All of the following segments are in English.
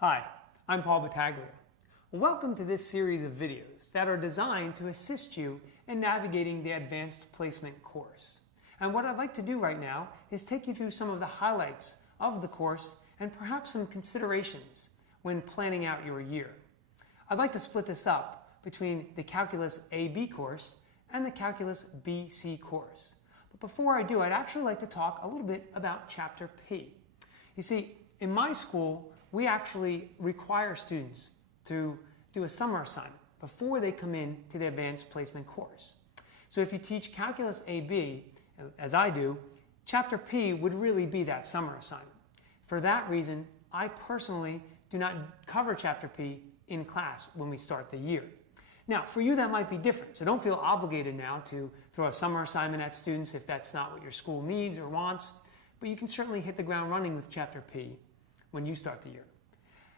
Hi, I'm Paul Battaglia. Welcome to this series of videos that are designed to assist you in navigating the Advanced Placement course. And what I'd like to do right now is take you through some of the highlights of the course and perhaps some considerations when planning out your year. I'd like to split this up between the Calculus AB course and the Calculus BC course. But before I do, I'd actually like to talk a little bit about Chapter P. You see, in my school, we actually require students to do a summer assignment before they come in to the Advanced Placement course. So if you teach Calculus AB, as I do, Chapter P would really be that summer assignment. For that reason, I personally do not cover Chapter P in class when we start the year. Now, for you that might be different, so don't feel obligated now to throw a summer assignment at students if that's not what your school needs or wants, but you can certainly hit the ground running with Chapter P when you start the year.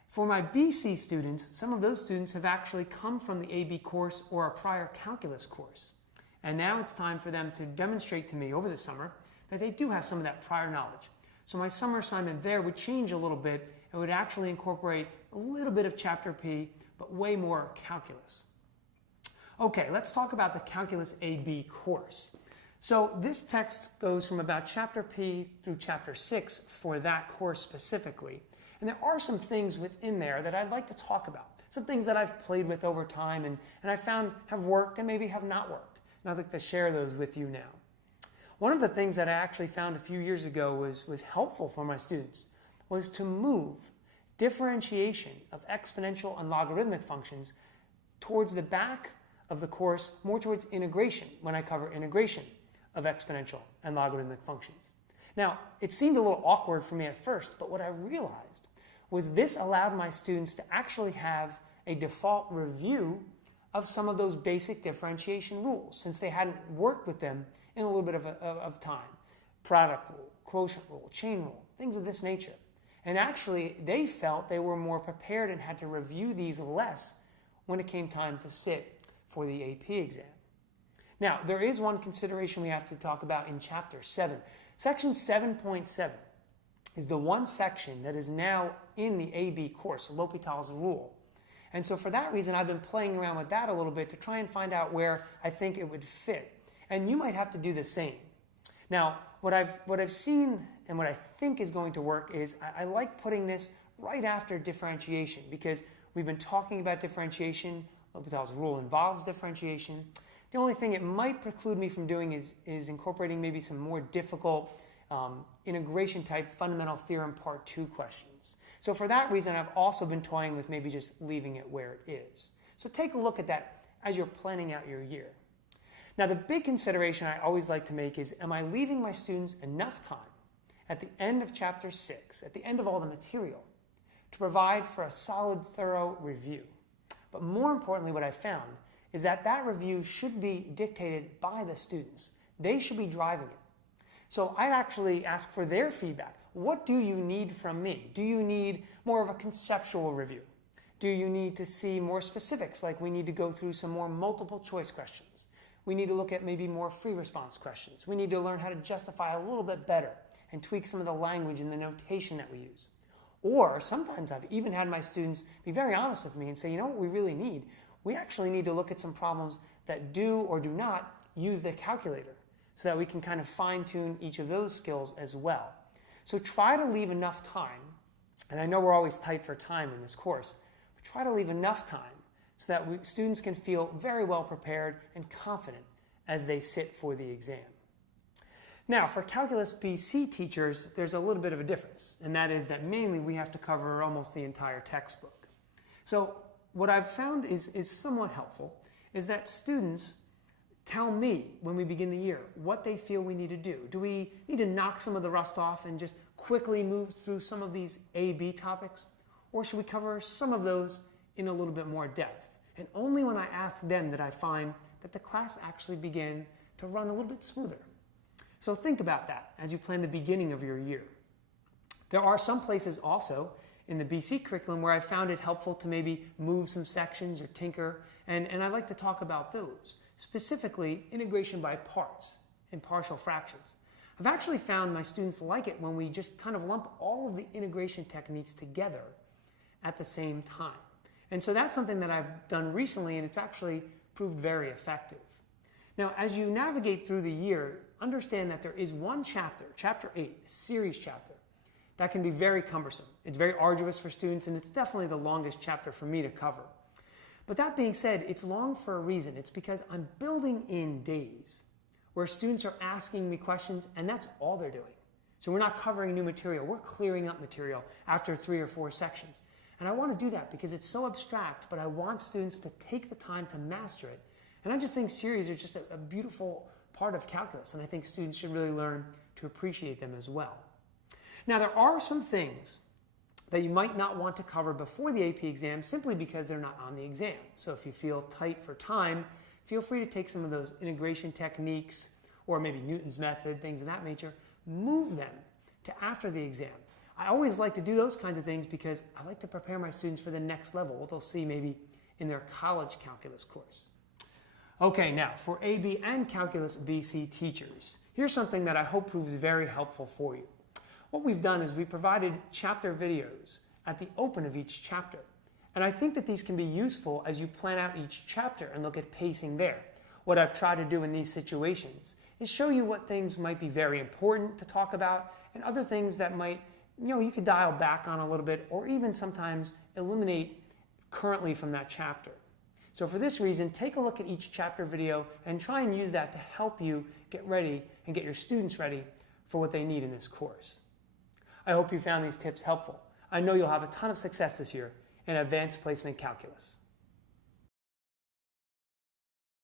For my BC students, some of those students have actually come from the AB course or a prior calculus course. And now it's time for them to demonstrate to me over the summer that they do have some of that prior knowledge. So my summer assignment there would change a little bit. It would actually incorporate a little bit of Chapter P, but way more calculus. Okay, let's talk about the Calculus AB course. So this text goes from about Chapter P through Chapter 6 for that course specifically. And there are some things within there that I'd like to talk about. Some things that I've played with over time and I found have worked and maybe have not worked. And I'd like to share those with you now. One of the things that I actually found a few years ago was helpful for my students was to move differentiation of exponential and logarithmic functions towards the back of the course, more towards integration when I cover integration of exponential and logarithmic functions. Now, it seemed a little awkward for me at first, but what I realized was this allowed my students to actually have a default review of some of those basic differentiation rules, since they hadn't worked with them in a little bit of time. Product rule, quotient rule, chain rule, things of this nature. And actually, they felt they were more prepared and had to review these less when it came time to sit for the AP exam. Now, there is one consideration we have to talk about in Chapter 7. Section 7.7 is the one section that is now in the AB course, L'Hopital's rule. And so for that reason, I've been playing around with that a little bit to try and find out where I think it would fit. And you might have to do the same. Now, what I've seen and what I think is going to work is I like putting this right after differentiation because we've been talking about differentiation. L'Hopital's rule involves differentiation. The only thing it might preclude me from doing is incorporating maybe some more difficult integration type fundamental theorem part 2 questions. So for that reason, I've also been toying with maybe just leaving it where it is. So take a look at that as you're planning out your year. Now, the big consideration I always like to make is, am I leaving my students enough time at the end of Chapter 6, at the end of all the material, to provide for a solid, thorough review? But more importantly, what I found is that that review should be dictated by the students. They should be driving it. So I'd actually ask for their feedback. What do you need from me? Do you need more of a conceptual review? Do you need to see more specifics, like we need to go through some more multiple choice questions? We need to look at maybe more free response questions. We need to learn how to justify a little bit better and tweak some of the language and the notation that we use. Or sometimes I've even had my students be very honest with me and say, you know what we really need? We actually need to look at some problems that do or do not use the calculator so that we can kind of fine-tune each of those skills as well. So try to leave enough time, and I know we're always tight for time in this course, but try to leave enough time so that students can feel very well prepared and confident as they sit for the exam. Now, for Calculus BC teachers, there's a little bit of a difference, and that is that mainly we have to cover almost the entire textbook. So what I've found is somewhat helpful is that students tell me when we begin the year what they feel we need to do. Do we need to knock some of the rust off and just quickly move through some of these AB topics? Or should we cover some of those in a little bit more depth? And only when I ask them that I find that the class actually began to run a little bit smoother. So think about that as you plan the beginning of your year. There are some places also in the BC curriculum where I found it helpful to maybe move some sections or tinker, and I'd like to talk about those. Specifically, integration by parts and partial fractions. I've actually found my students like it when we just kind of lump all of the integration techniques together at the same time. And so that's something that I've done recently, and it's actually proved very effective. Now, as you navigate through the year, understand that there is one chapter, Chapter 8, a series chapter, that can be very cumbersome. It's very arduous for students, and it's definitely the longest chapter for me to cover. But that being said, it's long for a reason. It's because I'm building in days where students are asking me questions, and that's all they're doing. So we're not covering new material, we're clearing up material after 3 or 4 sections. And I want to do that because it's so abstract, but I want students to take the time to master it. And I just think series are just a beautiful part of calculus, and I think students should really learn to appreciate them as well. Now, there are some things that you might not want to cover before the AP exam simply because they're not on the exam. So if you feel tight for time, feel free to take some of those integration techniques or maybe Newton's method, things of that nature, move them to after the exam. I always like to do those kinds of things because I like to prepare my students for the next level, what they'll see maybe in their college calculus course. Okay, now for AB and Calculus BC teachers, here's something that I hope proves very helpful for you. What we've done is we provided chapter videos at the open of each chapter. And I think that these can be useful as you plan out each chapter and look at pacing there. What I've tried to do in these situations is show you what things might be very important to talk about and other things that might, you could dial back on a little bit or even sometimes eliminate currently from that chapter. So for this reason, take a look at each chapter video and try and use that to help you get ready and get your students ready for what they need in this course. I hope you found these tips helpful. I know you'll have a ton of success this year in Advanced Placement Calculus.